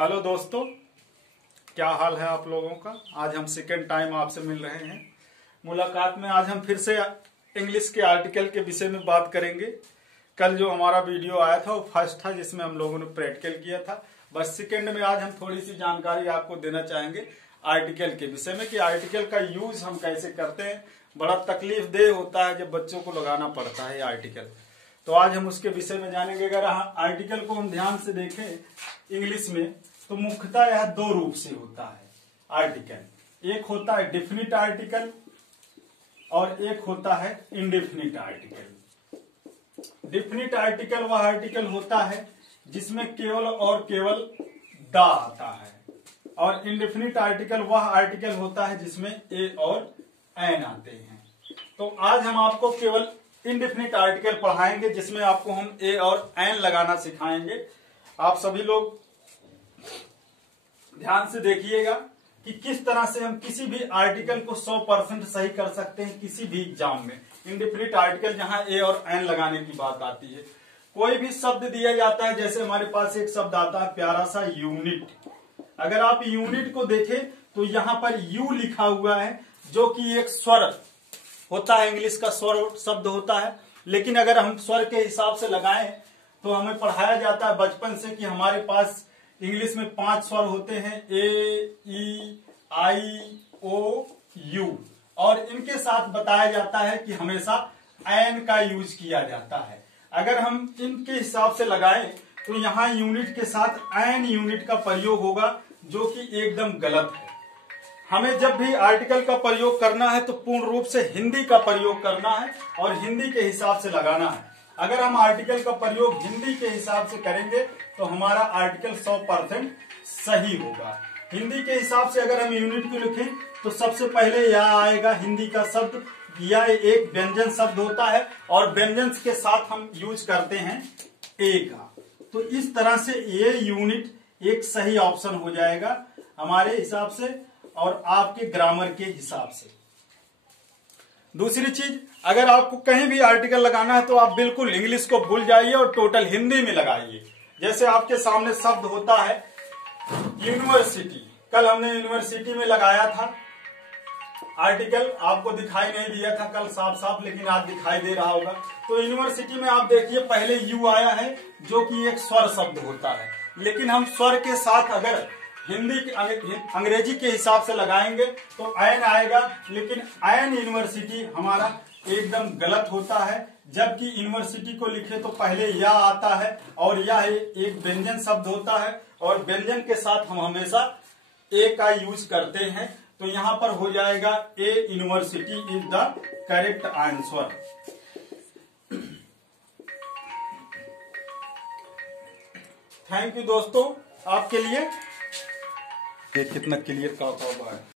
Hello दोस्तों, क्या हाल है आप लोगों का। आज हम सेकेंड टाइम आपसे मिल रहे हैं। मुलाकात में आज हम फिर से इंग्लिश के आर्टिकल के विषय में बात करेंगे। कल जो हमारा वीडियो आया था वो फर्स्ट था, जिसमें हम लोगों ने प्रैक्टिकल किया था। बस सेकेंड में आज हम थोड़ी सी जानकारी आपको देना चाहेंगे आर्टिकल के विषय में कि आर्टिकल का यूज हम कैसे करते हैं। बड़ा तकलीफ देह होता है जब बच्चों को लगाना पड़ता है आर्टिकल, तो आज हम उसके विषय में जानेंगे। अगर आर्टिकल को हम ध्यान से देखें इंग्लिश में, तो मुख्यतः यह दो रूप से होता है आर्टिकल। एक होता है डेफिनिट आर्टिकल और एक होता है इंडेफिनिट आर्टिकल। डेफिनिट आर्टिकल वह आर्टिकल होता है जिसमें केवल और केवल द आता है, और इंडेफिनिट आर्टिकल वह आर्टिकल होता है जिसमें ए और एन आते हैं। तो आज हम आपको केवल इंडेफिनिट आर्टिकल पढ़ाएंगे, जिसमें आपको हम ए और एन लगाना सिखाएंगे। आप सभी लोग ध्यान से देखिएगा कि किस तरह से हम किसी भी आर्टिकल को 100% सही कर सकते हैं किसी भी एग्जाम में। इंडेफिनिट आर्टिकल जहां ए और एन लगाने की बात आती है, कोई भी शब्द दिया जाता है, जैसे हमारे पास एक शब्द आता है प्यारा सा यूनिट। अगर आप यूनिट को देखें तो यहां पर यू लिखा हुआ है, जो कि एक स्वर होता है, इंग्लिश का स्वर शब्द होता है। लेकिन अगर हम स्वर के हिसाब से लगाएं तो हमें पढ़ाया जाता है बचपन से कि हमारे पास इंग्लिश में 5 स्वर होते हैं, ए, ई, आई, ओ, यू, और इनके साथ बताया जाता है कि हमेशा एन का यूज किया जाता है। अगर हम इनके हिसाब से लगाएं तो यहाँ यूनिट के साथ एन यूनिट का प्रयोग होगा, जो कि एकदम गलत है। हमें जब भी आर्टिकल का प्रयोग करना है तो पूर्ण रूप से हिंदी का प्रयोग करना है और हिंदी के हिसाब से लगाना है। अगर हम आर्टिकल का प्रयोग हिंदी के हिसाब से करेंगे तो हमारा आर्टिकल 100% सही होगा। हिंदी के हिसाब से अगर हम यूनिट को लिखें तो सबसे पहले यह आएगा हिंदी का शब्द। यह एक व्यंजन शब्द होता है और व्यंजन के साथ हम यूज करते हैं ए का। तो इस तरह से ये यूनिट एक सही ऑप्शन हो जाएगा हमारे हिसाब से और आपके ग्रामर के हिसाब से। दूसरी चीज, अगर आपको कहीं भी आर्टिकल लगाना है तो आप बिल्कुल इंग्लिश को भूल जाइए और टोटल हिंदी में लगाइए। जैसे आपके सामने शब्द होता है यूनिवर्सिटी। कल हमने यूनिवर्सिटी में लगाया था आर्टिकल, आपको दिखाई नहीं दिया था कल साफ साफ, लेकिन आज दिखाई दे रहा होगा। तो यूनिवर्सिटी में आप देखिए पहले यू आया है, जो कि एक स्वर शब्द होता है। लेकिन हम स्वर के साथ अगर हिंदी अंग्रेजी के हिसाब से लगाएंगे तो एन आएगा, लेकिन एन यूनिवर्सिटी हमारा एकदम गलत होता है। जबकि यूनिवर्सिटी को लिखे तो पहले या आता है, और यह एक व्यंजन शब्द होता है, और व्यंजन के साथ हम हमेशा ए का यूज करते हैं। तो यहां पर हो जाएगा A university is the correct answer. Thank you दोस्तों आपके लिए। ये कितना क्लियर का हुआ है।